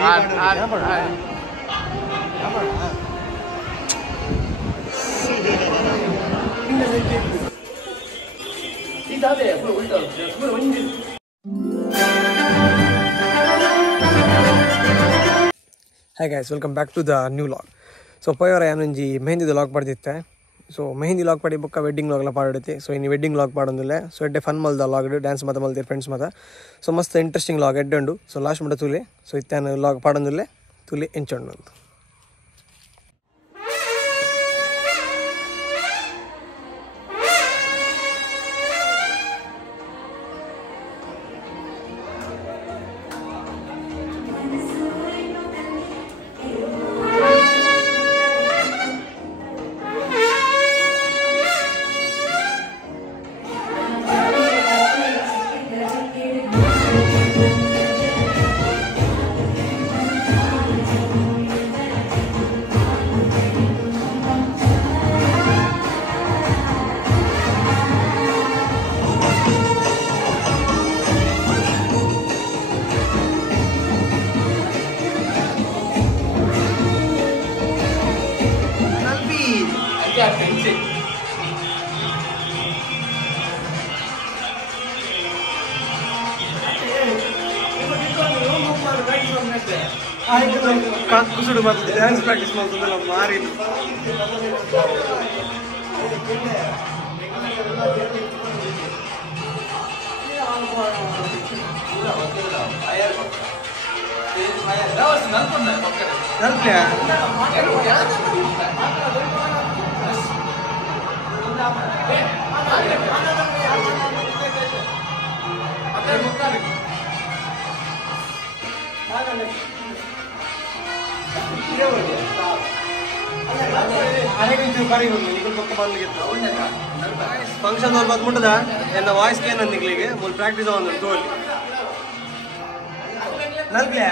Hi guys, welcome back to the new vlog. So poyora yanonji mehendi vlog paditte. So mehendi vlog padi bokka wedding vlog la padidite. So in wedding vlog padondule. So edde fun malda vlog dance mata maldir friends mata. So mast interesting vlog edde undu. So last mata tule. So ittana vlog padondule tule enchondu. Kusudu matu dance practice maltundala mari function all baat muttada enna voice ke nandigelige mul practice avandu toli nalgle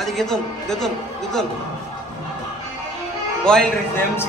adi getun boil rice mc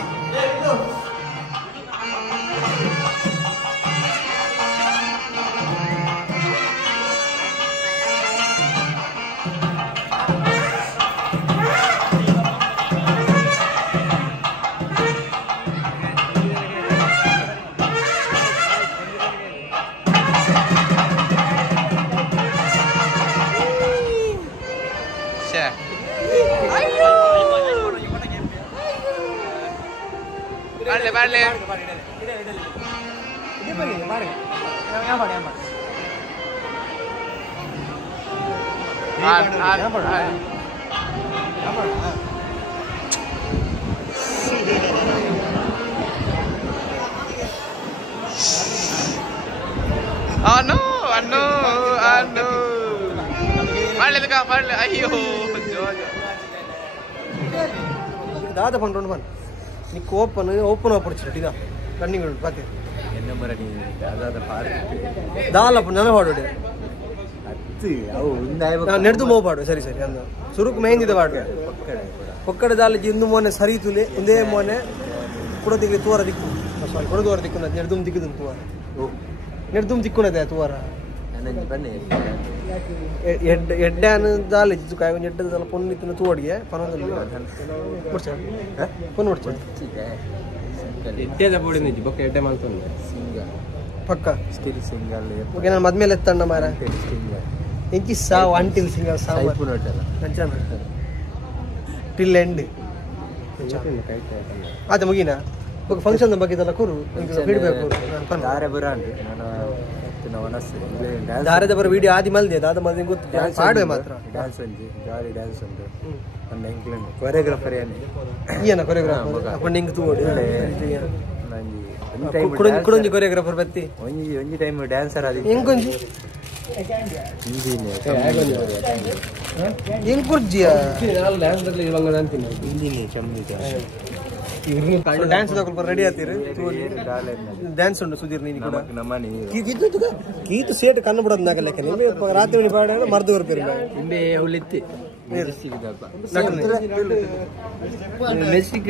Vale. Oh no. Vale. Ayyo. Dada pandu pan. Nick open opportunity da running pati enna marani dada paadu dala nana paadu atti avu undai neddu mo paadu sari andu suruk mehendi da paadu pokkade dala jindu mone sari tule unde mone kuda digli tuara dikku sorry kuda tuara dikku nedum dikku tuara nedum dikku nade tuara nanji banne ಎಡ್ಡಾನ ದಾಲ ಇತ್ತು ಕಾಯಿ ಒಂದು ಎಡ್ಡದ ದಾಲ ಪೊನ್ನು ಇತ್ತು ತೋಡಿಗೆ ಪನದಲ್ಲಿ ಪೊನ್ನು ಹೊಡ್ಚೆ ಎಡ್ಡೆದ body ನಿಜ ಬೊಕ್ಕ ಎಡ್ಡೆ ಮಾಡ್ಕೊಂಡು ಸಿಂಗಲ್ ಪಕ್ಕ ಸ್ಟಿಲ್ ಸಿಂಗಲ್ ಓಕೆ ನಾನು ಮದ್ಮೇಲೆ ಎತ್ತಣ್ಣ ಮಾರ ಸಿಂಗಲ್ ಎಂಕಿ ಸಾವ್ ಅಂಟಿಲ್ ಸಿಂಗಲ್ ಸಾವ್ ಪುನ ಹೊಟ್ಟಲ್ಲ ನಂಚನ ಟಿಲ್ ಎಂಡ್ ಆತ ಮುಗಿನಾ ಬೊಕ್ಕ ಫಂಕ್ಷನ್ ಬಗ್ಗೆ ಇದಲ್ಲ ಕೂರು ಫೀಡ್ಬ್ಯಾಕ್ ಕೂರು ದಾರೆ ಬರಾಂಡಿ ನಾನು ದಾರದ ಬರ ವಿಡಿಯೋ ಆದಿ ಮಲ್ದೆ ದಾದ ಮಲ್ದೆ ಗೊತ್ತು ಡ್ಯಾನ್ಸ್ ಆಡುವೆ ಮಾತ್ರ ಡ್ಯಾನ್ಸ್ ಅಂಜಿ ಜಾಲಿ ಡ್ಯಾನ್ಸ್ ಉಂಟು ನನ್ನ ಇಂಕ್ಲನ್ ಕೊರಿಯೋಗ್ರಾಫರ್ ಏನ ಕೊರಿಯೋಗ್ರಾಫರ್ ಅಪ್ಪಣ್ಣ ಹಿಂಗೆ ತೂಡಿ ನಂಜಿ ಕುಡೊಂಜಿ ಕೊರಿಯೋಗ್ರಾಫರ್ ಬತ್ತಿ ಒಂಜಿ ಟೈಮ್ ಡ್ಯಾನ್ಸರ್ ಆದಿ ಹೆಂಗೊಂಜಿ ಹೆಂಗ್ ಕುರ್ಜಿಯ ನಾನು ಡ್ಯಾನ್ಸ್ ದಲ್ಲಿ ಇವಂಗ ಅಂತೀನಿ ಹಿಂದಿನಿ ಚಮ್ನಿ ಡ್ಯಾನ್ಸ್ ರೆಡಿ ಆಗ್ತೀರಿ ಡ್ಯಾನ್ಸ್ ಉಂಟು ಸುಧೀರ್ ನೀನು ಕೂಡ ಕೀತು ಸೇಟ್ ಕಣ್ಣು ಬಿಡೋದು ನಾಗಲೆಕ್ಕ ನಿಮಗೆ ರಾತ್ರಿ ಪಾಡ ಮರ್ದು ಬರ್ತೀರಿ ಹಿಂದೆ ಅವಳಿತ್ತಿ ಮೆಸ್ಟಿಕ್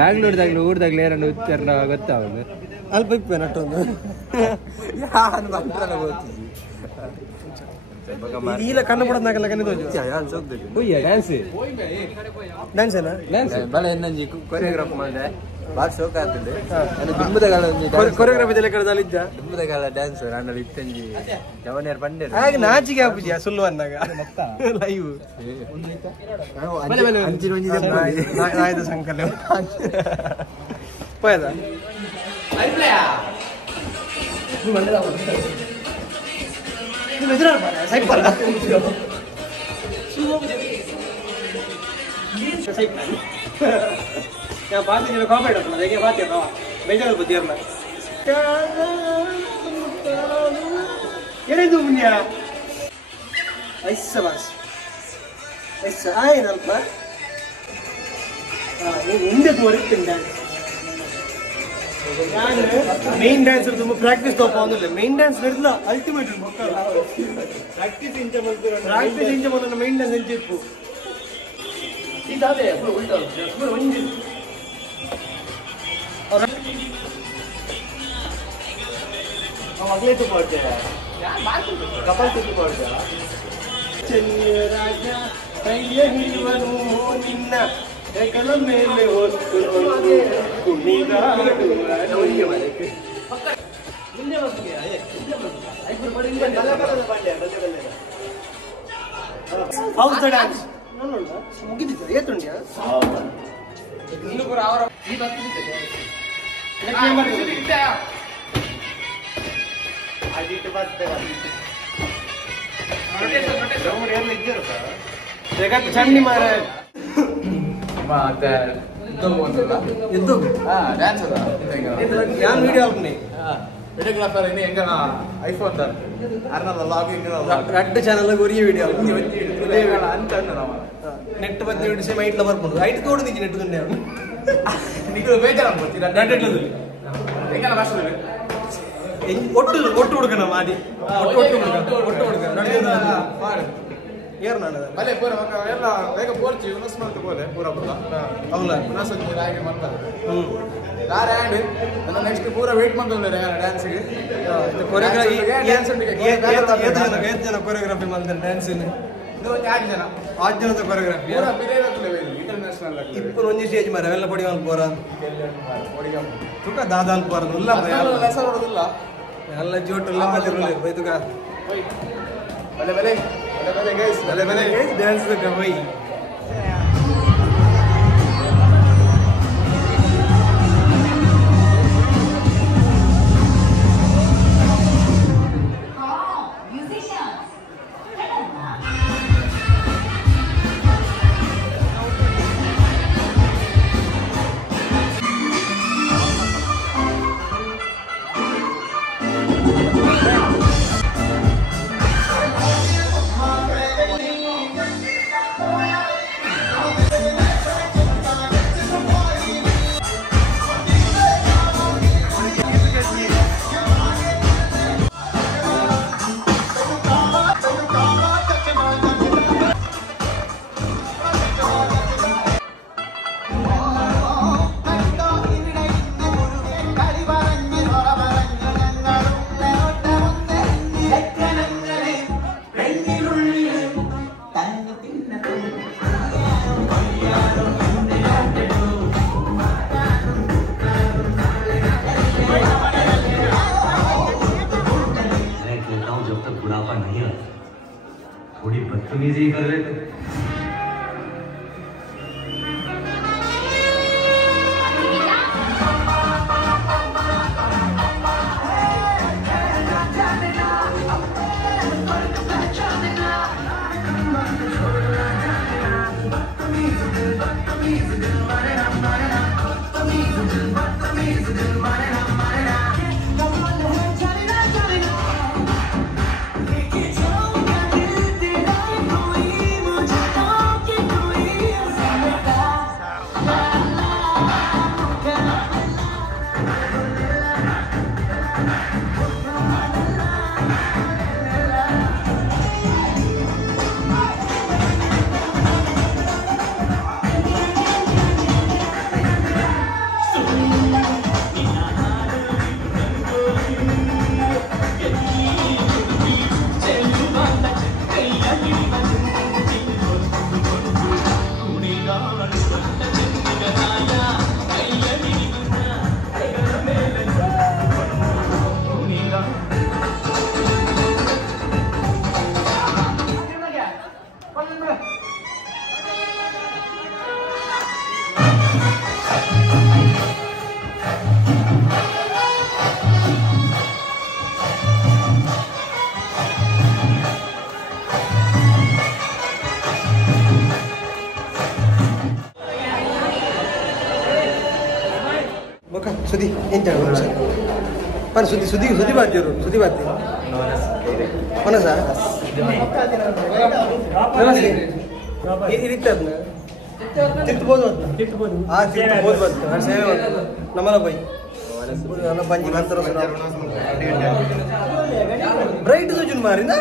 ಬ್ಯಾಂಗ್ಳೂರ್ದಾಗ್ಲಿ ಊರ್ದಾಗ್ಲಿ ಯಾರನ್ನು ಉಚ್ಚಾರ ಗೊತ್ತಾವದು ಅಲ್ಪ ಇಪ್ಪೆ ನಟ್ಟೊಂದು ಯಾರು ಬಂದ್ರಲ್ಲ ಗೊತ್ತಿದ್ವಿ ಈಲ ಕಣ್ಣು ಪಡೋದಾಗಲ್ಲ ಕಣ್ಣಿದ್ದು ಡ್ಯಾನ್ಸ್ ಡ್ಯಾನ್ಸ್ ಏನಾ ಡ್ಯಾನ್ಸ್ ಬಲ ಎನ್ನಂಜಿ ಕೊರಿಯೋಗ್ರಾಫ್ ಮಾಡಿದೆ ಭಾಳ ಶೋಕ ಆಗ್ತದೆ ನಾನು ದುಂಬದಗಾಲ ಕೊರಿಯೋಗ್ರಾಫಿ ಕಳೆದಲ್ಲಿ ಇದ್ದ ದುಂಬದಗಾಲ ಡ್ಯಾನ್ಸ್ ನಾನು ಇತ್ತಂಜಿ ಜವನಿಯರ್ ಬಂಡೆ ಹಾಗೆ ನಾಚಿಗೆ ಹಾಕುಜಿ ಸುಳ್ಳು ಅಂದಾಗ ಲೈವ್ ಆಯ್ತು ಸಂಕಲ್ಯ ಪೋಯದ ഞാൻ പാട്ടിങ്ങനെ കോപ്പ എടുക്കണം അതൊക്കെ പാട്ടിയാണോ മെജാൽ ബുദ്ധിയല്ല ಏನಿದು ಮುನ್ಯ ಐಸ ಬಾಸ್ ಐಸ ಆಯ್ನಲ್ಪ ಮುಂದೆ ತೋರಿಸ್ತೀನಿ ಡ್ಯಾನ್ಸ್ ನಾನು ಮೇನ್ ಡ್ಯಾನ್ಸ್ ತುಂಬ ಪ್ರಾಕ್ಟೀಸ್ ತಗೊಂಡಿಲ್ಲ ಮೇನ್ ಡ್ಯಾನ್ಸ್ ನಡೆದಿಲ್ಲ ಅಲ್ಟಿಮೇಟ್ ಮಕ್ಕಳು ಪ್ರಾಕ್ಟೀಸ್ ಇಂಚ ಬಂದ ಮೇನ್ ಡ್ಯಾನ್ಸ್ ಎಂಚ ಇಪ್ಪು ಇದಾದೆ ಉಲ್ಟಾ ಒಂದು अगले तो पहुंच गया यार बात कपल तो पहुंच गया चलिए राजा कहिए ही वनु निन्ना एकल मेले वस्तु कुनिगा नोइए वाले ಮುಂದೆ ಬಂದಿದೆ ಐದು ಬಡಿಂದ ಕಲಾಕರದ ಪಾಂಡ್ಯ ರಜಗಲ್ಲೆ ಹೌಸ್ ದ ಡ್ಯಾನ್ಸ್ ನೋಡೋಣ ಮುಗಿದಿದೆ ಏತುಂಡ್ಯಾ ಇನ್ನು ಪುರ ಅವರ ಈ ಬರ್ತಿದೆ ಲೆಕ್ಕ ಮಾಡಿದೆ आदित्य बात देखा चंडी मारा वीडियो अपनी videographer iPhone red channel video net ಬಂದು ಹಿಡಿಸಿ ಮೈಟ್ಲ ಬರ್ಬೋದು ಐಟ್ ತೋಡಿದ್ದೀನಿ ನೆಟ್ ದುಂಡೆ ನೀವು ಬೇಜಾರಾಗ್ಬೋದು ಹೆಂಗಲ್ಲ ಭಾಷೆ ಒಟ್ಟು ಒಟ್ಟು ಹುಡುಗನ ಮಾಡಿ ಒಟ್ಟು ಹುಡುಗ ಏರ್ ನಾನು ಅಲ್ಲೇ ಪೂರ ಎಲ್ಲ ಬೇಗ ಪೋರ್ಚಿ ಯೂಸ್ ಮಾಡ್ತಾ ಹೋದೆ ಪೂರ ಪೂರ ಅವಲ್ಲ ಪುನಸಂಜೆ ರಾಗಿ ಮಾಡ್ತಾರೆ ಯಾರು ಆ್ಯಂಡ್ ನಾನು ನೆಕ್ಸ್ಟ್ ಪೂರ ವೇಟ್ ಮಾಡ್ಕೊಂಡ್ರೆ ಡ್ಯಾನ್ಸಿಗೆ ಕೊರಿಯೋಗ್ರಾಫಿ ಡ್ಯಾನ್ಸ್ ಎಷ್ಟು ಜನ ಕೊರಿಯೋಗ್ರಾಫಿ ಮಾಡ್ತಾರೆ ಡ್ಯಾನ್ಸಿನ ಇದು ಒಂದು 8 ಜನದ ಕೊರಿಯೋಗ್ರಾಫಿ ಪೂರ ಬೇರೆ ಇಂಟರ್ನ್ಯಾಷನಲ್ ಇಪ್ಪು ಒಂಜಿ ಸ್ಟೇಜ್ ಮಾರ ಅವೆಲ್ಲ ಪಡಿ ಅಲ್ಲಿ ಪೋರ ತುಕ ದಾದಾಲ್ ಪೋರ ಇಲ್ಲ ಹೆಸರು ಹೊಡೋದಿಲ್ಲ ಎಲ್ಲ ಜೋಟೆಲ್ಲ ಮಾತಿರಲ್ಲ ಬೈತುಕ ಬಲೆ ಬಲೆ ಬಲೆ ಬಲೆ ಗೈಸ್ ಬಲೆ ಬಲೆ ಗೈಸ್ ಡ್ಯಾನ್ಸ್ ಕ ಬೈ थोड़ी बदतमीजी कर लेते ಸುದ್ದಿ ಎಂತ ಪನ್ ಸುದ್ದಿ ಬಾತಿರು ಸುದ್ದಿ ಬಾತಿ ಮನಸ ಇರಿತ್ತದ ತಿರ್ತಬೋದು ಸೇವೆ ನಮ್ಮಲ್ಲ ಬೈ ನನ್ನ ಪಂಜಿ ಕಂತರ ಬ್ರೈಟ್ ಸೂಚನೆ ಮಾರಿಂದ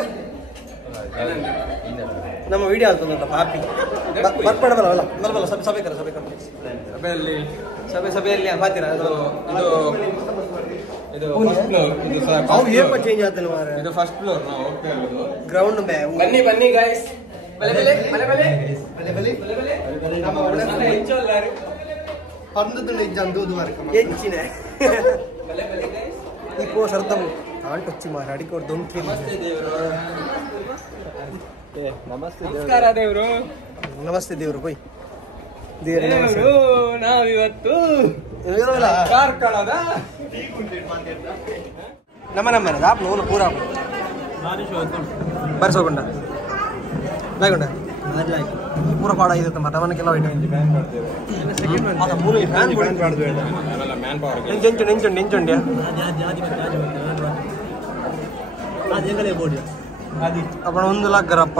ನಮ್ಮ ವಿಡಿಯೋ ಆಗ್ತದ ಪಾಪಿ ಬರ್ಪಡ ಬರಲ್ಲ ಬರಬಲ್ಲ ಸಭೆಯಲ್ಲಿ ಬಾತೀರಾ ಅವು ಏಪ ಚೇಂಜ್ ಆಗ್ತಾನೆ ಮಾರ ಇದು ಫಸ್ಟ್ ಫ್ಲೋರ್ ನಾವು ಹೋಗ್ತಾ ಇರೋದು ಗ್ರೌಂಡ್ ಬನ್ನಿ ಗೈಸ್ ಹೆಚ್ಚಿನ ಇಪ್ಪೋ ಸರ್ದವು ಆಂಟೊಚ್ಚಿ ಮಾರ ಅಡಿಕೋರ್ ದೊಂಕಿ ನಮಸ್ಕಾರ ದೇವ್ರು ನಮಸ್ತೆ ದೇವ್ರು ಬೈ ದೇವ್ರು ನಾವಿವತ್ತು ಕಾರ್ಕಳದ ನಮ್ಮ ದಾಪ್ ನೋವು ಪೂರ ಬರ್ಸೋಕೊಂಡ ಲಾಯ್ಕೊಂಡ ಪೂರ ಪಾಡ ಇದೆ ಮತ್ತೆ ಅವನ ಕೆಲವು ನೆಂಚುಂಡ್ಯಾ ಅಪ್ಪಣ 1 ಲಕ್ಷ ಗರಪ್ಪ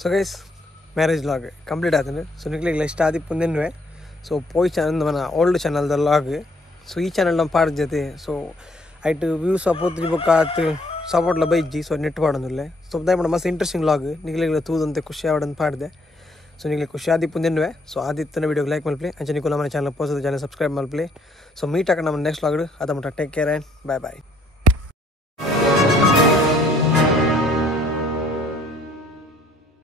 so guys marriage vlog complete ಆಯ್ತಾನೆ ಸೊ ನಿಕ್ಲಿಗೆ ಇಷ್ಟ ಆದಿ ಪುಂದೆನ್ವೆ ಸೊ ಪೋಯ್ ಚಾನಲ್ మన ಓಲ್ಡ್ ಚಾನಲ್ದ ಲಾಗ್ ಸೊ ಈ ಚಾನಲ್ ನಮ್ಮ ಪಾಡ್ ಜೊತೆ ಸೊ ಐಟ್ ವ್ಯೂ ಸಪೋರ್ಟ್ ಬೊಕ್ಕಾತ್ ಸಪೋರ್ಟ್ಲ ಬೈಜ್ಜಿ ಸೊ ನೆಟ್ ಪಾಡೋದಿಲ್ಲ ಸೊ ದಯಮಾಡಿ ಮಸ್ತ್ ಇಂಟ್ರೆಸ್ಟಿಂಗ್ ಲಾಗ್ ನಿಕ್ಲಿಗೆ ತೂದಂತೆ ಖುಷಿ ಆವಡಂತ ಪಾಡ್ದೆ ಸೊ ನಿಕ್ಲಿಗೆ ಖುಷಿ ಆದಿ ಪುಂದೆನ್ವೆ ಸೊ ಆದಿತ್ತನ ವಿಡಿಯೋಗೆ ಲೈಕ್ ಮಲ್ಪ್ಲಿ ಅಂಚೆ ನಿಕ್ಕು ನಮ್ಮ ಚಾನಲ್ ಪೋಸದ ಚಾನಲ್ ಸಬ್ಸ್ಕ್ರೈಬ್ ಮಲ್ಪ್ಲಿ ಸೊ ಮೀಟ್ ಆಗ ನಮ್ಮ ನೆಕ್ಸ್ಟ್ ಲಾಗ್ ಅದ ಮಟ್ಟ take care and bye bye